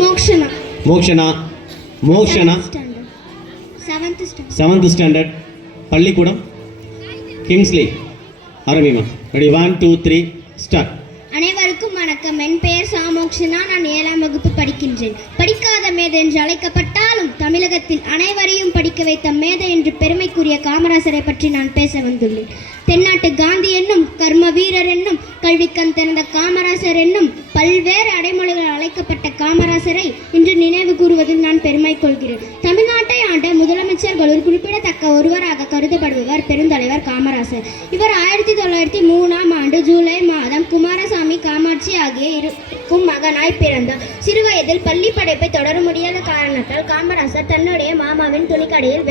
மோக்ஷனா. Mokshana. Mokshana. 7th standard. பள்ளிக்கூடம் Kingsley. ஆரம்பிமா. Ready 1 2 3 start. அனைவருக்கும் வணக்கம். என் பெயர் சாமோக்ஷனா. நான் 7ஆம் வகுப்பு படிக்கின்றேன். படிக்காத மேதை என்று அழைக்கப்பட்டாலும் தமிழகத்தில் அனைவரையும் படிக்க வைத்த மேதை என்று பெருமைக்குரிய காமராசரை பற்றி நான் பேச வந்துள்ளேன். தென்னாட்டு காந்தி என்னும், கர்ம வீரர் என்னும், கல்விக்கண் திறந்த காமராசர் என்னும் பல்வேறு அடைமொழிகள் அழைக்கப்பட்ட காமராசரை இன்று நினைவு கூறுவதில் நான் பெருமை கொள்கிறேன். தமிழ்நாட்டை ஆண்ட முதலமைச்சர்களுள் குறிப்பிடத்தக்க ஒருவராக கருதப்படுபவர் பெருந்தலைவர் காமராசர். இவர் 1903ஆம் ஆண்டு ஜூலை மாதம் குமாரசாமி, காமாட்சி ஆகிய இருக்கும் மகனாய் பிறந்தார். சிறுவயதில் பள்ளி படைப்பை தொடர முடியாத காரணத்தால் காமராசர் தன்னுடைய மாமாவின் துணிக்கடையில்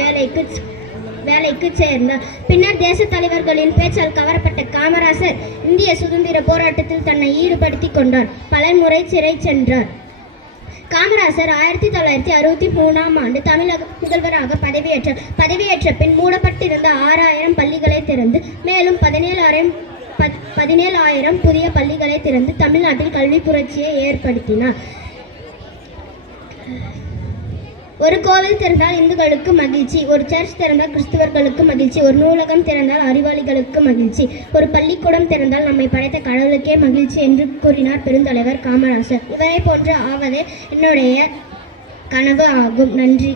வேலைக்கு சேர்ந்தார். பின்னர் தேச தலைவர்களின் பேச்சால் கவரப்பட்ட காமராசர் இந்திய சுதந்திர போராட்டத்தில் தன்னை ஈடுபடுத்திக் கொண்டார். பல முறை சிறை சென்றார். காமராசர் 1963ஆம் ஆண்டு தமிழக முதல்வராக பதவியேற்ற பின் மூடப்பட்டிருந்த 6000 பள்ளிகளை திறந்து மேலும் 17,000 புதிய பள்ளிகளை திறந்து தமிழ்நாட்டில் கல்வி புரட்சியை ஏற்படுத்தினார். ஒரு கோவில் திறந்தால் இந்துக்களுக்கு மகிழ்ச்சி, ஒரு சர்ச் திறந்தால் கிறிஸ்தவர்களுக்கு மகிழ்ச்சி, ஒரு நூலகம் திறந்தால் அறிவாளிகளுக்கு மகிழ்ச்சி, ஒரு பள்ளிக்கூடம் திறந்தால் நம்மை படைத்த கடவுளுக்கே மகிழ்ச்சி என்று கூறினார் பெருந்தலைவர் காமராசர். இவரை போன்று ஆவதே என்னுடைய கனவு ஆகும். நன்றி.